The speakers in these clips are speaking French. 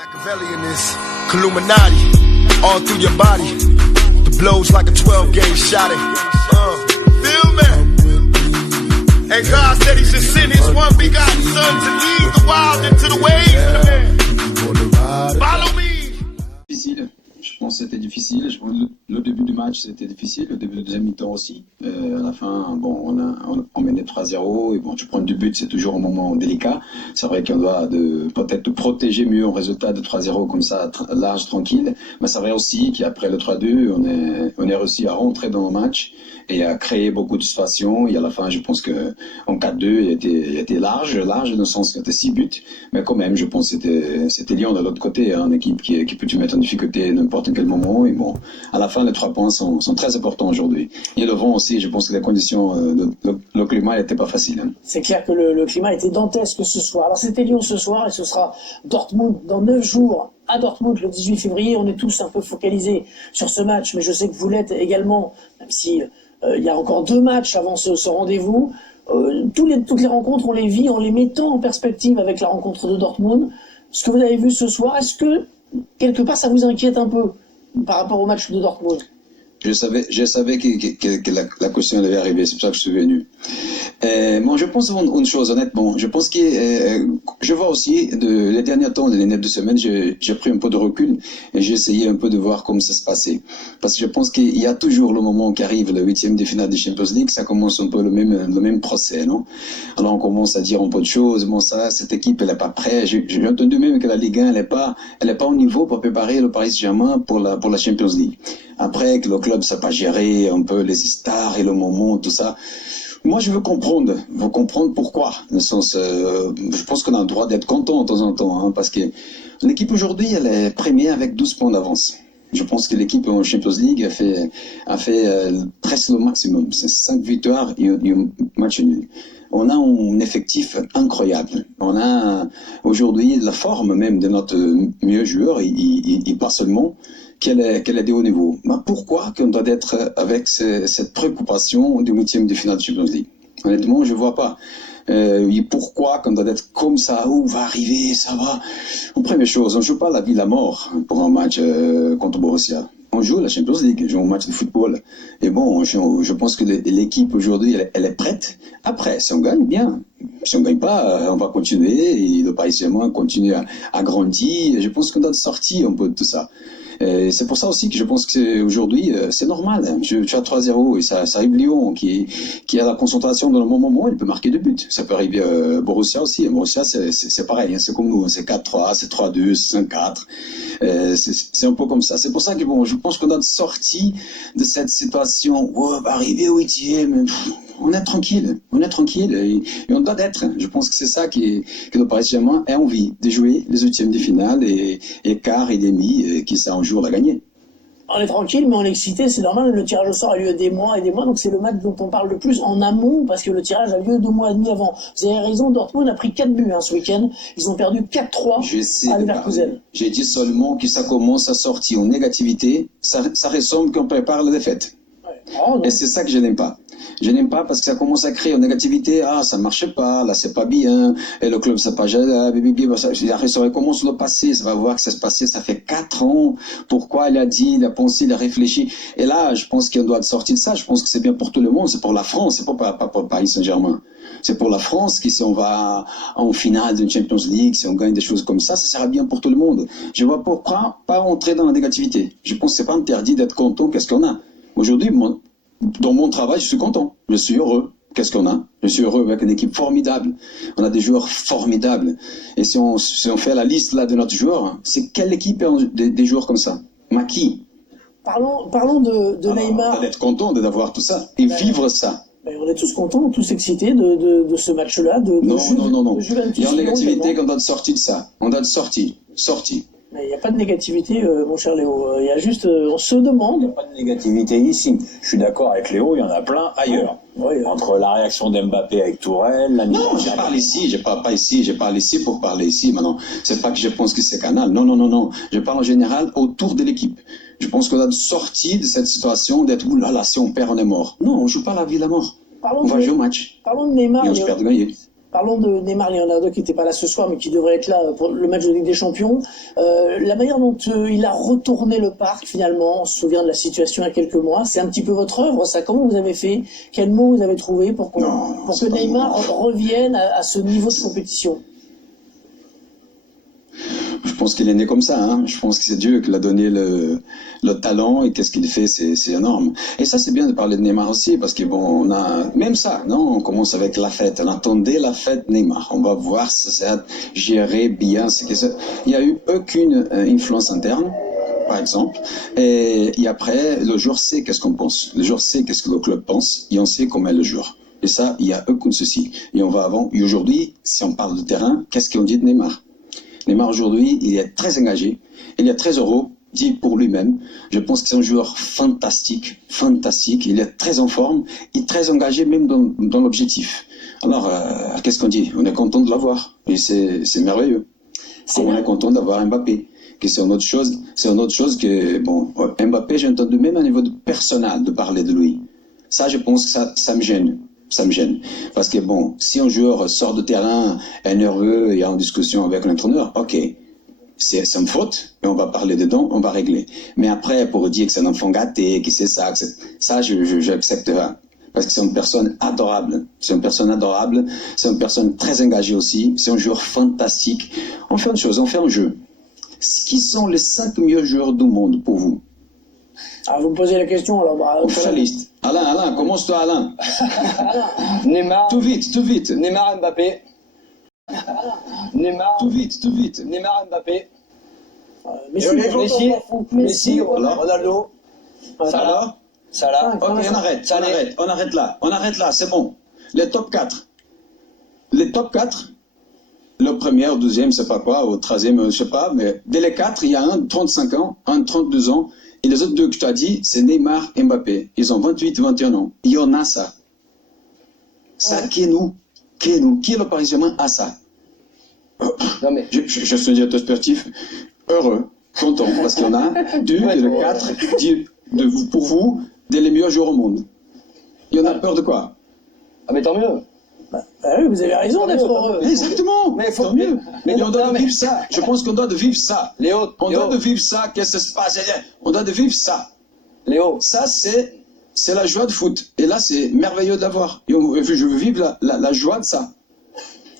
Machiavelli in this Illuminati, all through your body. The blows like a 12-gauge shot. Feel me? And God said He should send His one begotten Son to lead the wild into the waves. Follow me. Difficile. Je pense que c'était difficile. Le début du match, c'était difficile. Le début de deuxième mi-temps aussi. À la fin, bon, on menait 3-0. Et bon, tu prends du but, c'est toujours un moment délicat. C'est vrai qu'on doit peut-être protéger mieux un résultat de 3-0 comme ça, large, tranquille. Mais c'est vrai aussi qu'après le 3-2, on est réussi à rentrer dans le match et à créer beaucoup de situations. Et à la fin, je pense qu'en 4-2, il était large dans le sens qu'il y avait 6 buts. Mais quand même, je pense que c'était Lyon de l'autre côté, hein, une équipe qui peut te mettre en difficulté n'importe quel moment. Et bon, à la fin, les 3 points sont très importants aujourd'hui. Et le vent aussi, je pense que les conditions, le climat n'était pas facile. Hein. C'est clair que le climat était dantesque ce soir. Alors c'était Lyon ce soir et ce sera Dortmund dans 9 jours à Dortmund le 18 février. On est tous un peu focalisés sur ce match, mais je sais que vous l'êtes également, même si il y a encore 2 matchs avant ce rendez-vous. Toutes les rencontres, on les vit en les mettant en perspective avec la rencontre de Dortmund. Ce que vous avez vu ce soir, est-ce que quelque part ça vous inquiète un peu par rapport au match de Dortmund? Je savais que la question allait arriver, c'est pour ça que je suis venu. Moi, je pense une chose, honnêtement. Je pense que je vois aussi, les derniers temps, les 2 semaines, j'ai pris un peu de recul et j'ai essayé un peu de voir comment ça se passait. Parce que je pense qu'il y a toujours le moment qui arrive, le 8e de finale de Champions League, ça commence un peu le même procès, non? Alors on commence à dire un peu de choses, bon ça, cette équipe, elle n'est pas prête. J'ai entendu même que la Ligue 1, elle n'est pas au niveau pour préparer le Paris Saint-Germain pour la Champions League. Après, que le club, ça n'a pas géré un peu les stars et le moment, tout ça. Moi, je veux comprendre pourquoi. Dans le sens, je pense qu'on a le droit d'être content de temps en temps, hein, parce que l'équipe aujourd'hui, elle est première avec 12 points d'avance. Je pense que l'équipe en Champions League a fait presque le maximum. C'est 5 victoires et un match nul. On a un effectif incroyable. On a aujourd'hui la forme même de notre meilleur joueur, et pas seulement qu'elle est de haut niveau. Mais pourquoi qu'on doit être avec cette préoccupation du 8e de finale de Champions League? Honnêtement, je vois pas. Et pourquoi qu'on doit être comme ça? Où va arriver? Ça va? En première chose, on ne joue pas la vie, la mort pour un match contre Borussia. On joue la Champions League, on joue un match de football. Et bon, je pense que l'équipe aujourd'hui, elle est prête. Après, si on gagne, bien. Si on gagne pas, on va continuer. Et le Paris Saint-Germain continue à grandir. Je pense qu'on doit sortir un peu de tout ça. C'est pour ça aussi que je pense que aujourd'hui, c'est normal. Tu as 3-0 et ça arrive Lyon qui a la concentration dans le bon moment, il peut marquer 2 buts. Ça peut arriver Borussia aussi. Borussia, c'est pareil, hein, c'est comme nous, c'est 4-3, c'est 3-2, c'est 5-4. C'est un peu comme ça. C'est pour ça que bon, je pense qu'on doit sortir de cette situation où on va arriver au 8e. On est tranquille et on doit être. Je pense que c'est ça que le Paris Saint-Germain a envie de jouer les 8e de finale et quart et demi qui ça un jour la gagner. On est tranquille, mais on est excité, c'est normal. Le tirage au sort a lieu des mois et des mois, donc c'est le match dont on parle le plus en amont, parce que le tirage a lieu 2 mois et demi avant. Vous avez raison, Dortmund a pris 4 buts ce week-end. Ils ont perdu 4-3 à Leverkusen. J'ai dit seulement que ça commence à sortir en négativité. Ça ressemble qu'on prépare la défaite. Ouais. Oh, et c'est ça que je n'aime pas. Je n'aime pas parce que ça commence à créer une négativité. Ah, ça marche pas, là c'est pas bien, et le club ça pas géré, ça recommence le passé, ça va voir que ça se passait, ça fait 4 ans. Pourquoi il a dit, il a pensé, il a réfléchi. Et là, je pense qu'on doit sortir de ça. Je pense que c'est bien pour tout le monde, c'est pour la France, c'est pas pour le Paris Saint-Germain. C'est pour la France qui si on va en finale d'une Champions League, si on gagne des choses comme ça sera bien pour tout le monde. Je vois pourquoi pas entrer dans la négativité. Je pense que c'est pas interdit d'être content. Qu'est-ce qu'on a aujourd'hui? Dans mon travail, je suis content. Je suis heureux. Qu'est-ce qu'on a? Je suis heureux avec une équipe formidable. On a des joueurs formidables. Et si on fait la liste là de notre joueur, c'est quelle équipe a des joueurs comme ça? Qui? Parlons de Neymar. On doit être content d'avoir tout ça et vivre ça. On est tous contents, tous excités de ce match-là. Non. Il y a une négativité qu'on doit sortir de ça. On doit sortir. Mais il n'y a pas de négativité, mon cher Léo. Il y a juste, on se demande. Il n'y a pas de négativité ici. Je suis d'accord avec Léo, il y en a plein ailleurs. Oui. Entre la réaction d'Mbappé avec Tourelle, Non, je parle ici, je parle ici pour parler ici maintenant. C'est pas que je pense que c'est Canal. Non. Je parle en général autour de l'équipe. Je pense qu'on a sorti de cette situation d'être, oulala, si on perd, on est mort. Non, on joue pas la vie, la mort. On va jouer au match. Parlons de Neymar. Et on espère de gagner. Parlons de Neymar Leonardo qui n'était pas là ce soir mais qui devrait être là pour le match de Ligue des Champions. La manière dont il a retourné le parc finalement, on se souvient de la situation il y a quelques mois, c'est un petit peu votre œuvre ça. Comment vous avez fait? Quel mot vous avez trouvé pour que Neymar revienne à ce niveau de compétition? Je pense qu'il est né comme ça, hein. Je pense que c'est Dieu qui l'a donné le talent et qu'est-ce qu'il fait, c'est énorme. Et ça, c'est bien de parler de Neymar aussi parce que bon, on a même ça, non? On commence avec la fête. On attendait la fête Neymar. On va voir si ça géré bien. Il n'y a eu aucune influence interne, par exemple. Et après, le joueur sait qu'est-ce qu'on pense. Le joueur sait qu'est-ce que le club pense et on sait comment le joueur. Et ça, il n'y a aucun souci. Et on va avant. Et aujourd'hui, si on parle de terrain, qu'est-ce qu'on dit de Neymar? Neymar aujourd'hui, il est très engagé, il est très heureux, dit pour lui-même. Je pense que c'est un joueur fantastique, il est très en forme, il est très engagé même dans l'objectif. Alors, qu'est-ce qu'on dit? On est content de l'avoir, et c'est merveilleux. On est content d'avoir Mbappé, que c'est une autre chose que, bon, Mbappé, j'ai entendu même à niveau de personnel de parler de lui. Ça, je pense que ça me gêne. Ça me gêne. Parce que bon, si un joueur sort de terrain, est nerveux et est en discussion avec l'entraîneur, ok, c'est une faute, et on va parler dedans, on va régler. Mais après, pour dire que c'est un enfant gâté, que c'est ça, je n'accepte pas. Parce que c'est une personne adorable. C'est une personne très engagée aussi. C'est un joueur fantastique. On fait une chose, on fait un jeu. Qui sont les 5 meilleurs joueurs du monde pour vous? Alors vous me posez la question, alors on fait la liste. Alain, commence-toi Alain. Neymar. Tout vite. Neymar, Mbappé. Neymar. Tout vite. Neymar, Mbappé. Messi, Ronaldo. Salah. Ok, on arrête là, c'est bon. Les top 4. Le premier, le deuxième, je sais pas quoi, au troisième, je sais pas, mais dès les 4, il y a un de 35 ans, un de 32 ans, et les autres 2 que je t'ai dit, c'est Neymar et Mbappé. Ils ont 28, 21 ans. Il y en a ça. Ça, qui est nous? Qui est le Parisien à ça? Non, mais... Je suis un directeur sportif heureux, content, parce qu'il y en a 2 et le 4, pour vous, des les meilleurs joueurs au monde. Il y en a peur de quoi? Ah mais tant mieux. Oui, vous avez raison d'être heureux. Exactement, mais tant mieux. Mais on doit vivre ça. Je pense qu'on doit vivre ça. On doit vivre ça. Qu'est-ce qui se passe? On doit vivre ça. Léo. Ça, c'est la joie de foot. Et là, c'est merveilleux de l'avoir. Et je veux vivre la joie de ça.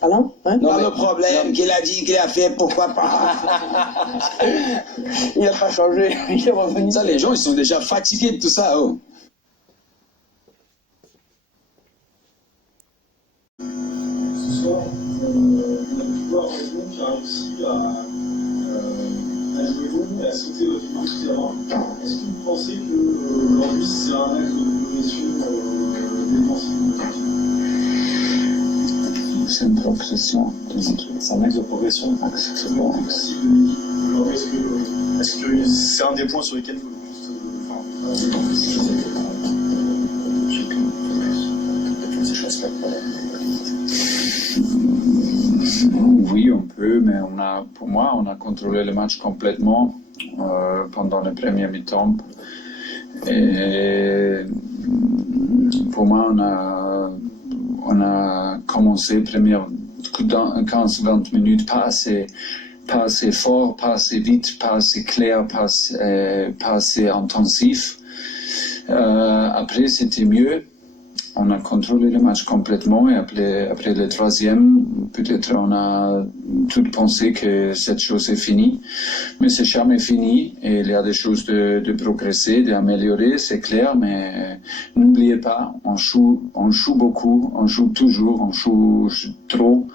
Alain, hein? Non, le problème qu'il a dit, qu'il a fait, pourquoi pas? Il n'a pas changé. Il est revenu. Ça, les gens, ils sont déjà fatigués de tout ça. Oh. La plupart qui a réussi à jouer bon et à sauter du terrain. Est-ce que vous pensez qu'aujourd'hui c'est un axe de progression défensive? C'est une progression. C'est un axe de progression. Est-ce que c'est un des points sur lesquels il faut juste. Oui, on peut, mais pour moi, on a contrôlé le match complètement pendant le premier mi-temps. Et pour moi, on a commencé première 15-20 minutes pas assez fort, pas assez vite, pas assez clair, pas assez intensif. Après, c'était mieux. On a contrôlé le match complètement et après le troisième, peut-être on a tout pensé que cette chose est finie. Mais c'est jamais fini et il y a des choses de progresser, d'améliorer, c'est clair, mais n'oubliez pas, on joue beaucoup, on joue toujours, on joue trop.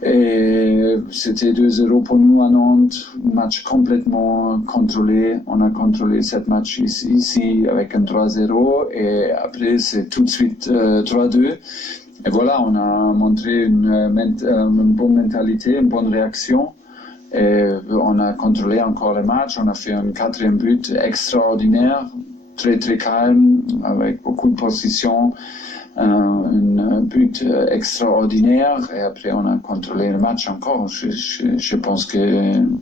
Et c'était 2-0 pour nous à Nantes, match complètement contrôlé. On a contrôlé cette match ici avec un 3-0 et après c'est tout de suite 3-2. Et voilà, on a montré une bonne mentalité, une bonne réaction. Et on a contrôlé encore le match, on a fait un 4e but extraordinaire, très très calme, avec beaucoup de position. Un but extraordinaire et après on a contrôlé le match encore. Je pense que nous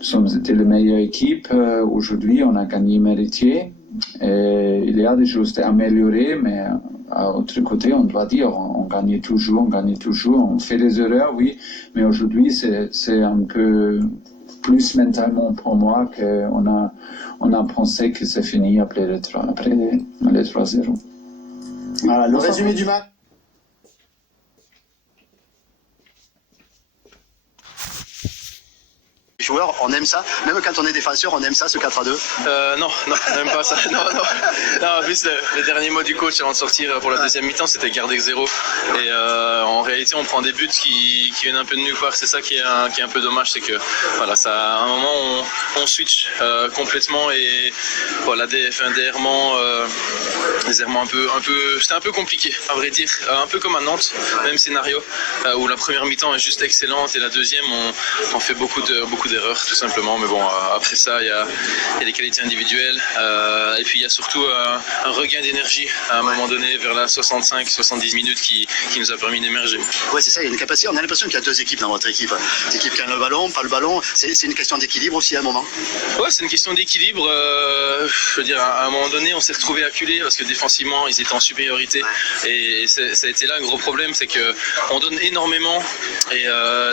sommes été la meilleure équipe. Aujourd'hui, on a gagné mérité. Et il y a des choses à améliorer, mais à l'autre côté, on doit dire, on gagne toujours, on fait des erreurs, oui, mais aujourd'hui, c'est un peu plus mentalement pour moi qu'on a pensé que c'est fini après les 3-0. Voilà, le résumé du match. Joueurs, on aime ça, même quand on est défenseur, on aime ça, ce 4-2. Non, on n'aime pas ça. Non. En plus, le dernier mot du coach avant de sortir pour la deuxième mi-temps, c'était garder que 0. Et en réalité, on prend des buts qui viennent un peu de nulle part. C'est ça qui est un peu dommage, c'est que voilà, ça, à un moment, on switch complètement et voilà, des errements un peu, c'était un peu compliqué, à vrai dire, un peu comme à Nantes, même scénario, où la première mi-temps est juste excellente et la deuxième, on fait beaucoup d'erreurs, tout simplement. Mais bon, après ça, il y a des qualités individuelles et puis il y a surtout un regain d'énergie à un moment donné vers la 65-70 minutes qui nous a permis d'émerger. Ouais, c'est ça, il y a une capacité. On a l'impression qu'il y a deux équipes dans votre équipe. L'équipe qui a le ballon, pas le ballon. C'est une question d'équilibre aussi à un moment. Ouais, c'est une question d'équilibre. Je veux dire, à un moment donné, on s'est retrouvé acculés parce que défensivement, ils étaient en supériorité. Et ça a été là un gros problème, c'est qu'on donne énormément et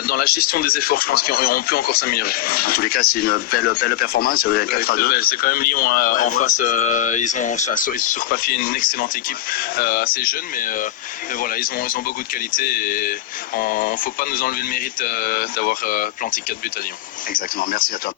dans la gestion des efforts, je pense qu'on peut encore s'améliorer. En tous les cas, c'est une belle performance, 4-2. C'est quand même Lyon en face. Ils ont sur papier une excellente équipe, assez jeune, mais voilà, ils ont beaucoup de qualité et il ne faut pas nous enlever le mérite d'avoir planté 4 buts à Lyon. Exactement, merci à toi.